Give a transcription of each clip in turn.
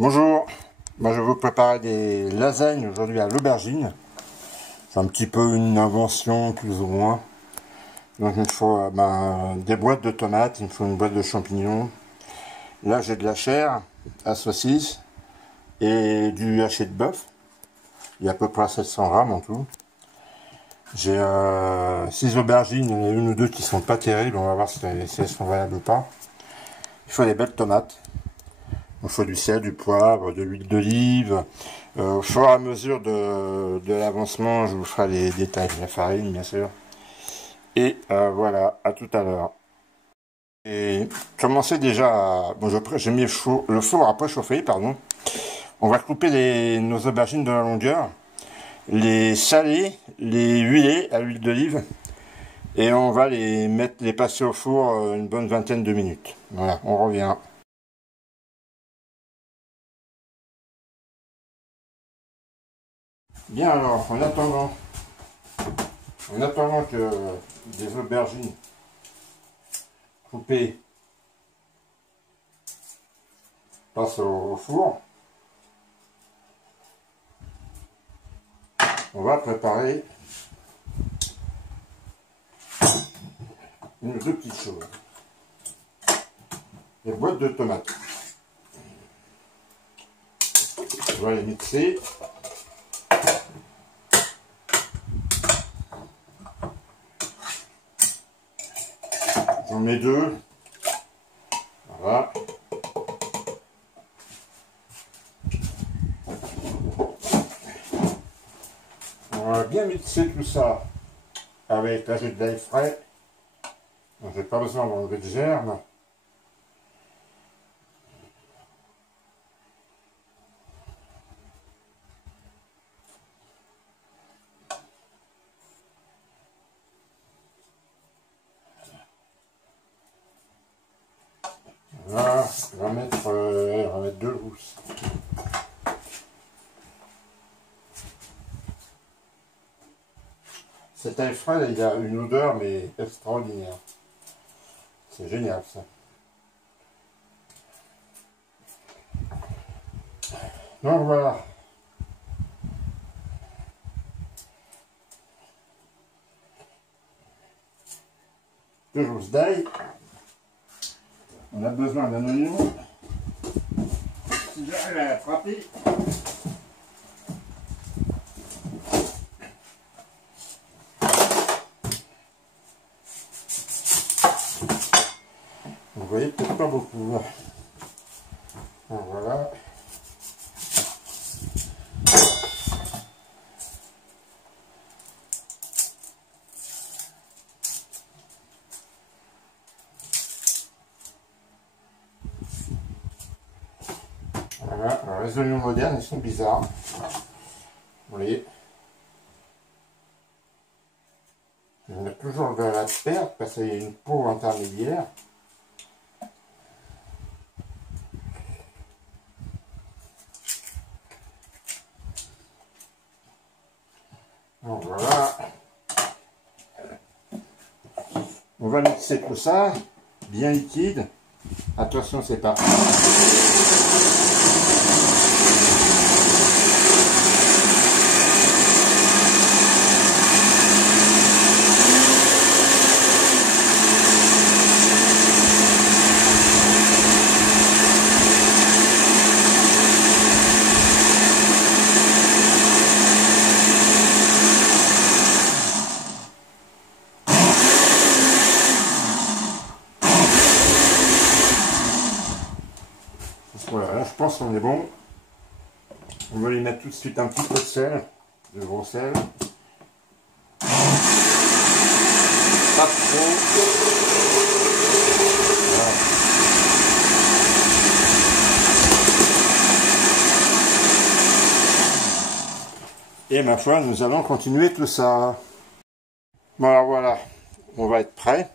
Bonjour, moi je vais vous préparer des lasagnes aujourd'hui à l'aubergine. C'est un petit peu une invention plus ou moins. Donc il me faut des boîtes de tomates, il me faut une boîte de champignons. Là j'ai de la chair à saucisse et du haché de bœuf. Il y a à peu près 700 grammes en tout. J'ai 6 aubergines, il y en a une ou deux qui sont pas terribles, on va voir si elles sont valables ou pas. Il faut des belles tomates. Il faut du sel, du poivre, de l'huile d'olive. Au fur et à mesure de l'avancement, je vous ferai les détails. La farine, bien sûr. Et voilà, à tout à l'heure. Et commencez déjà à... Bon, j'ai mis le four à préchauffer, pardon. On va couper nos aubergines de la longueur. Les saler, les huiler à l'huile d'olive. Et on va les passer au four une bonne vingtaine de minutes. Voilà, on revient. Bien alors, en attendant que des aubergines coupées passent au four, on va préparer une ou deux petites choses. Les boîtes de tomates. On va les mixer. J'en mets deux. Voilà. On va bien mixer tout ça avec la gelée d'ail frais. J'ai pas besoin d'enlever de germes. Voilà, on va mettre deux gousses. Cet ail frais, il a une odeur mais extraordinaire. C'est génial ça. Donc voilà. Deux gousses d'ail. On a besoin d'un oignon. Si j'arrive à l'attraper. Vous voyez peut-être pas beaucoup. Donc voilà. Voilà. Alors les oignons modernes, ils sont bizarres. Vous voyez. On a toujours de la perte parce qu'il y a une peau intermédiaire. Donc voilà. On va mixer tout ça, bien liquide. Attention, c'est parti. Voilà, là je pense qu'on est bon. On va lui mettre tout de suite un petit peu de sel, de gros sel. Pas trop. Voilà. Et ma foi, nous allons continuer tout ça. Bon alors voilà, on va être prêt.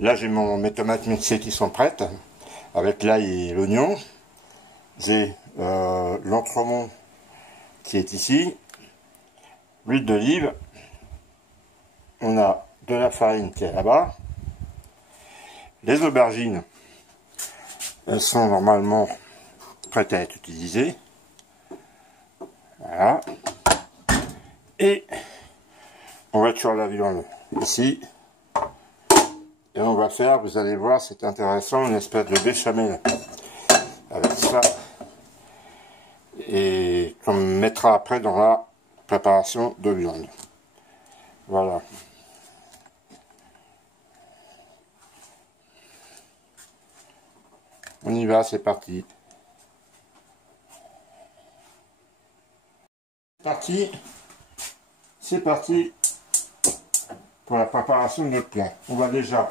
Là j'ai mes tomates mixées qui sont prêtes, avec l'ail et l'oignon. J'ai l'entremont qui est ici, l'huile d'olive, on a de la farine qui est là-bas, les aubergines, elles sont normalement prête à être utilisée. Voilà. Et on va être sur la viande ici. Et on va faire, vous allez voir, c'est intéressant, une espèce de béchamel avec ça. Et qu'on mettra après dans la préparation de viande. Voilà. On y va, c'est parti. C'est parti pour la préparation de notre plat. On va déjà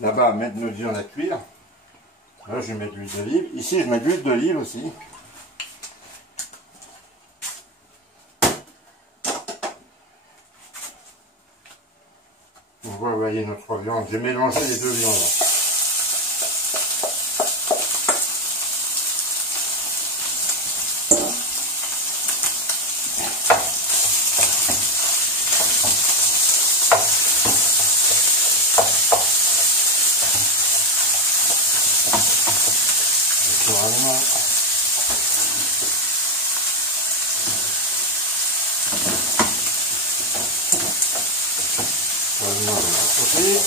là-bas mettre notre viande à cuire. Là, je vais mettre de l'huile d'olive. Ici, je mets de l'huile d'olive aussi. On va envoyer notre viande. J'ai mélangé les deux viandes. Naturellement. On va côté.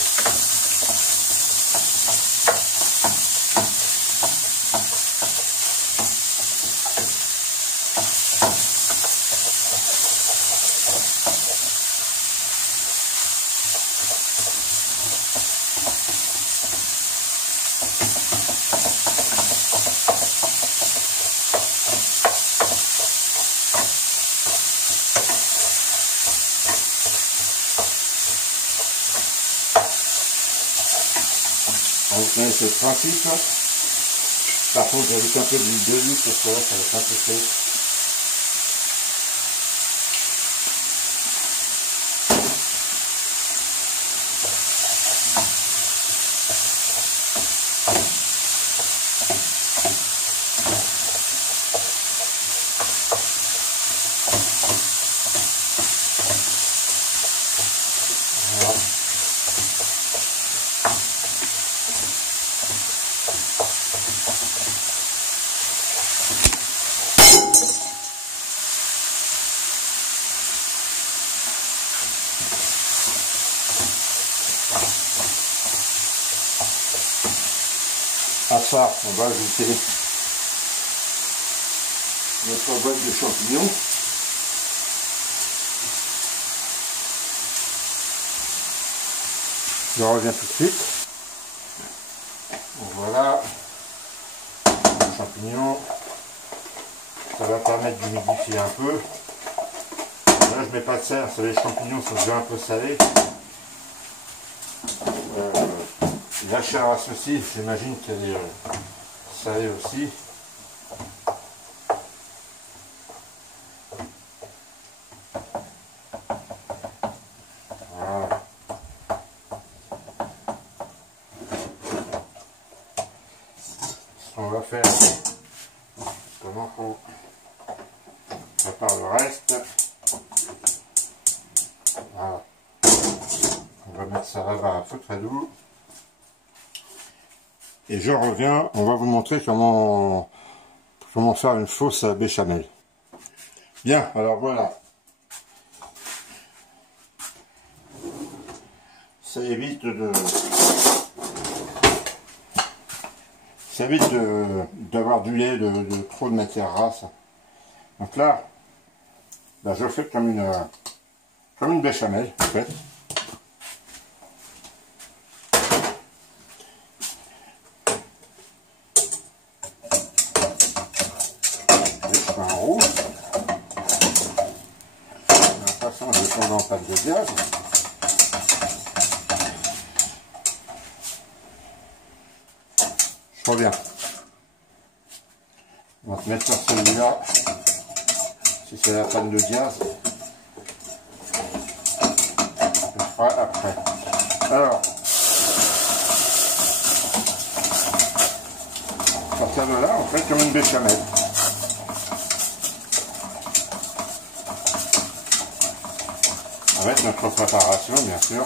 Vous connaissez ce principe. Par contre, j'ajoute un peu d'huile d'olive parce que là, ça va être un peu sec. Voilà. À ça, on va ajouter notre boîte de champignons. Je reviens tout de suite. Voilà, les champignons. Ça va permettre d'humidifier un peu. Là, je mets pas de sel, les champignons sont déjà un peu salés. La chair à saucisse, j'imagine qu'elle est salée aussi. Voilà. Ce qu'on va faire, comment qu'on prépare le reste. Voilà. On va mettre ça là-bas à feu très doux. Et je reviens, on va vous montrer comment faire une sauce à béchamel. Bien, alors voilà. Ça évite d'avoir du lait, de trop de matière grasse. Donc là, ben je fais comme une béchamel en fait. Un roux. De toute façon, je vais tomber en pâte de gaz. Je reviens. On va te mettre sur celui-là. Si c'est la panne de gaz, on fera après. Alors, à partir de là, on fait comme une béchamel. Avec notre préparation, bien sûr.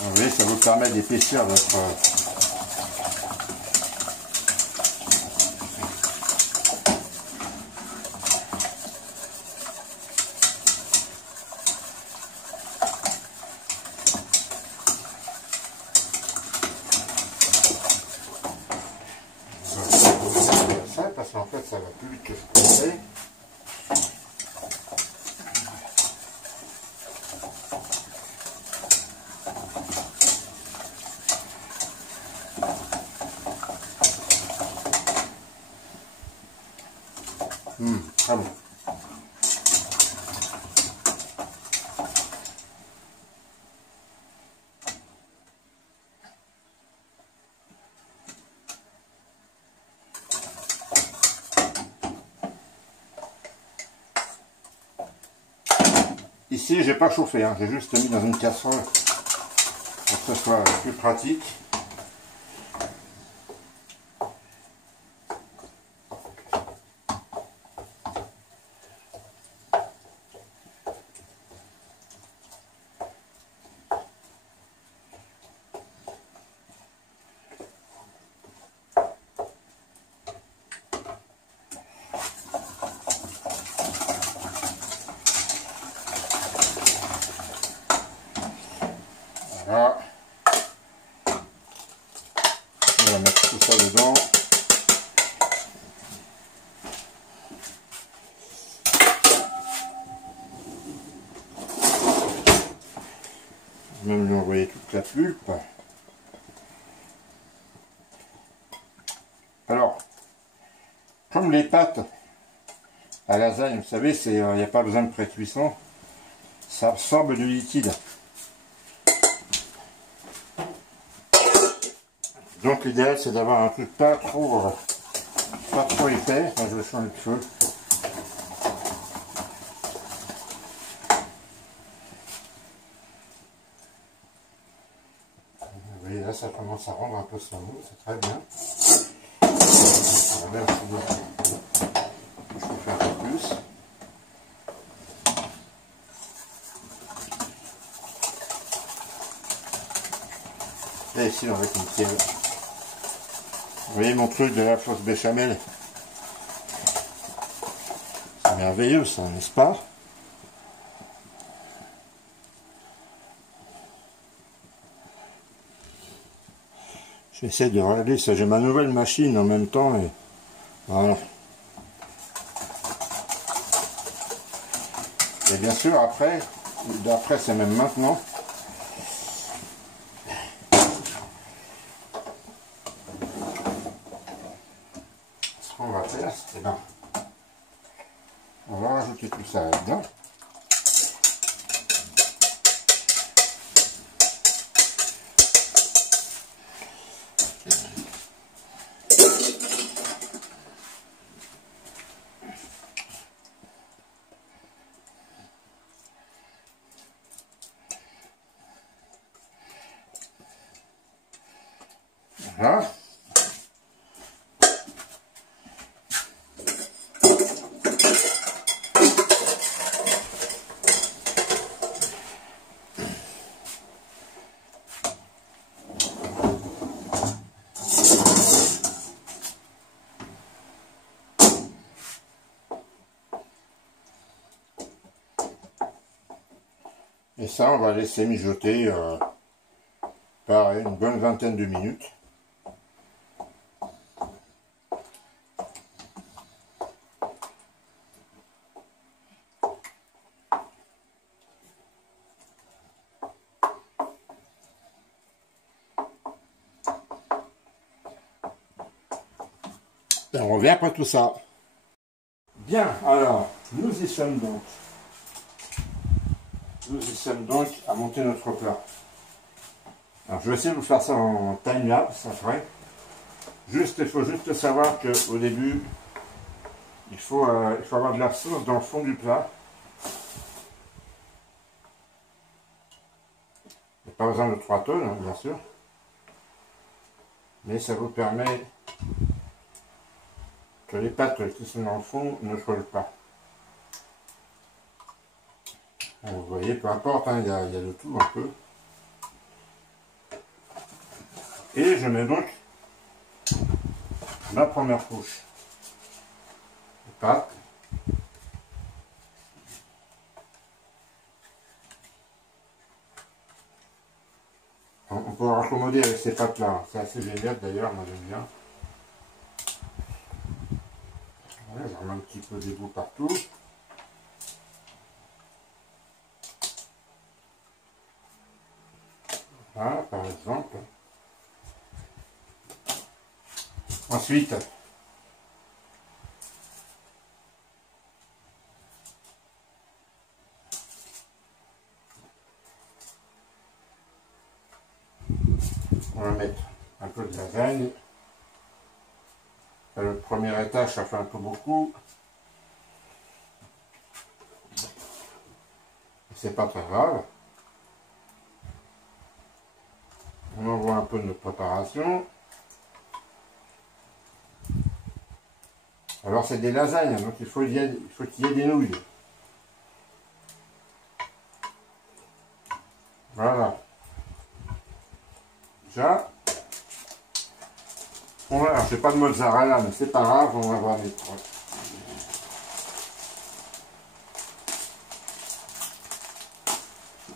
Vous voyez, ça vous permet d'épaissir votre... ça, parce qu'en fait, ça va plus vite que je pensais. Très bon. Ici, j'ai pas chauffé, hein. J'ai juste mis dans une casserole pour que ce soit plus pratique. Voilà. On va mettre tout ça dedans. Je vais même lui envoyer toute la pulpe. Alors, comme les pâtes à lasagne, vous savez, il n'y a pas besoin de pré-cuisson, ça absorbe du liquide. Donc l'idéal c'est d'avoir un truc pas trop épais. Enfin, je vais changer de feu. Vous voyez là ça commence à rendre un peu son goût, c'est très bien. On va mettre je peux faire un peu plus. Et ici on va mettre une petite... Vous voyez mon truc de la sauce béchamel, c'est merveilleux ça, n'est-ce pas? J'essaie de régler ça, j'ai ma nouvelle machine en même temps et voilà. Et bien sûr après c'est même maintenant. On va faire, c'est bien. On va rajouter tout ça là-dedans. Voilà. Et ça, on va laisser mijoter pareil, une bonne vingtaine de minutes. Et on revient après tout ça. Bien, alors, nous y sommes donc. Nous y sommes donc à monter notre plat. Alors je vais essayer de vous faire ça en time-lapse après. Il faut juste savoir qu'au début, il faut avoir de la sauce dans le fond du plat. Il n'y a pas besoin de 3 tonnes, hein, bien sûr. Mais ça vous permet que les pâtes qui sont dans le fond ne collent pas. Vous voyez, peu importe, hein, il y a de tout un peu. Et je mets donc ma première couche de pâte. On peut raccommoder avec ces pâtes-là. C'est assez génial d'ailleurs, moi j'aime bien. Voilà, je remets un petit peu d'égout partout. Voilà, par exemple. Ensuite, on va mettre un peu de lasagne. Le premier étage, ça fait un peu beaucoup. C'est pas très grave. On envoie un peu de notre préparation. Alors c'est des lasagnes, donc il faut qu'il y ait des nouilles. Voilà. Déjà. On va, c'est pas de mozzarella, mais c'est pas grave, on va voir les trois.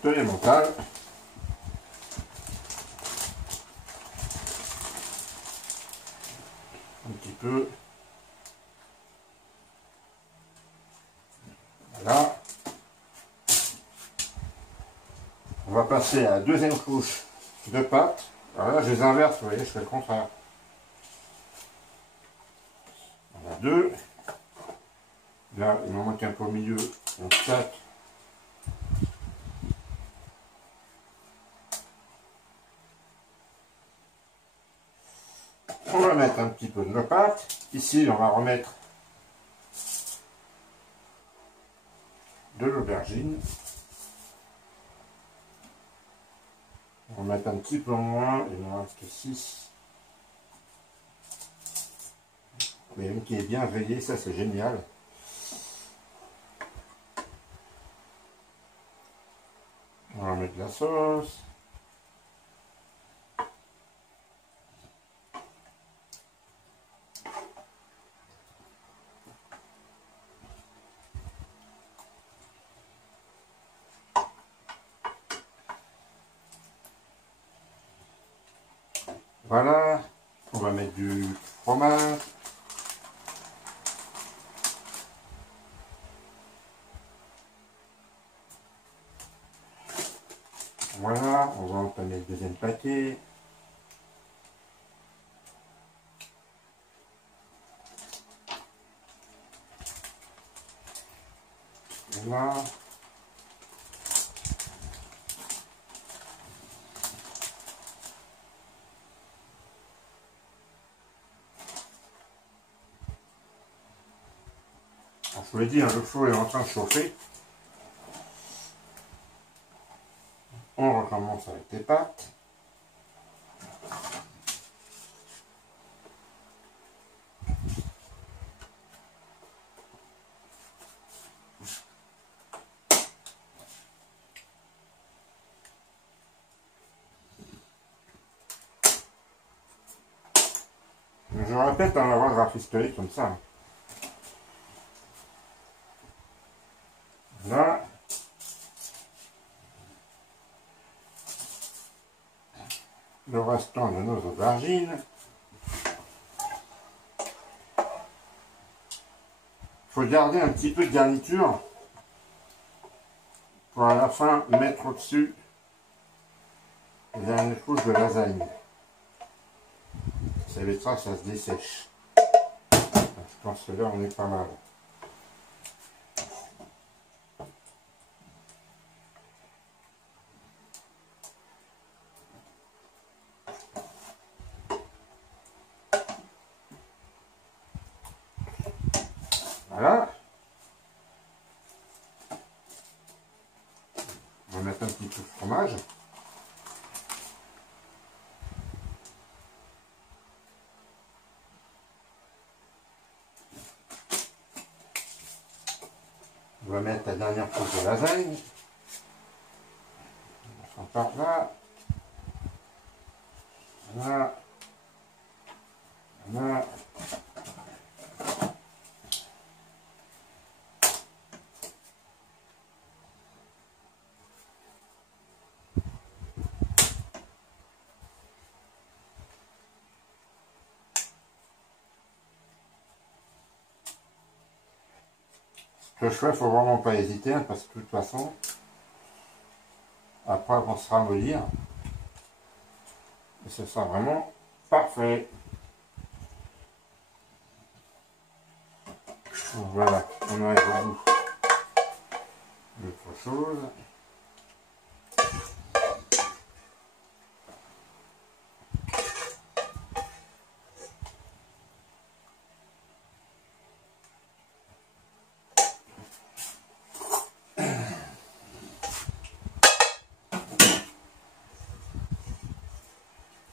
De l'émental. Un petit peu. Voilà. On va passer à la deuxième couche de pâte. Alors là, je les inverse, vous voyez, je fais le contraire. On a deux. Là, il m'en manque un peu au milieu. Donc 4. On va mettre un petit peu de nos pâtes. Ici, on va remettre de l'aubergine. On va mettre un petit peu moins, il en reste 6. Mais une qui est bien veillée, ça c'est génial. On va mettre de la sauce. Voilà, on va mettre du fromage. Voilà, on va entamer le deuxième paquet. Voilà. Alors, je vous l'ai dit, hein, le four est en train de chauffer. On recommence avec les pâtes. Je répète, on va avoir de rafistoler comme ça. Là. Le restant de nos aubergines. Il faut garder un petit peu de garniture pour à la fin mettre au-dessus les dernières couches de lasagne. Ça évitera que ça se dessèche. Je pense que là on est pas mal. Voilà. On va mettre un petit peu de fromage. On va mettre la dernière couche de lasagne. On part là. Voilà. Voilà. Ce choix, il ne faut vraiment pas hésiter, hein, parce que de toute façon, après, on se ramollir. Et ce sera vraiment parfait. Donc voilà, on arrive au bout d'autre chose.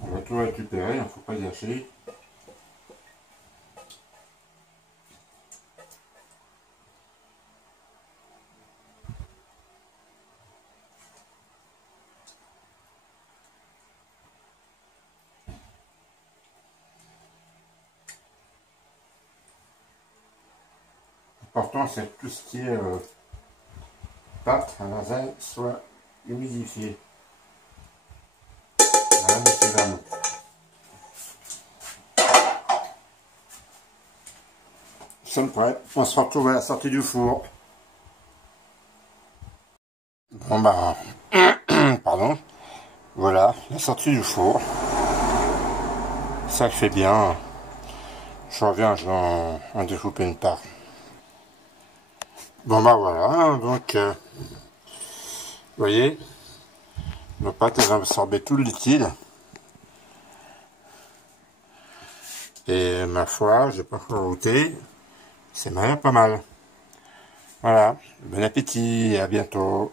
On va tout récupérer, il ne faut pas gâcher. L'important, c'est que tout ce qui est pâte à lasagne soit humidifié. Voilà, monsieur Vernon. Nous sommes prêts. On se retrouve à la sortie du four. Bon bah, pardon. Voilà, la sortie du four. Ça fait bien. Je reviens, je vais en découper une part. Bon bah voilà, donc vous voyez, nos pâtes elles ont absorbé tout le liquide. Et ma foi, j'ai pas encore goûté. C'est même pas mal. Voilà, bon appétit et à bientôt.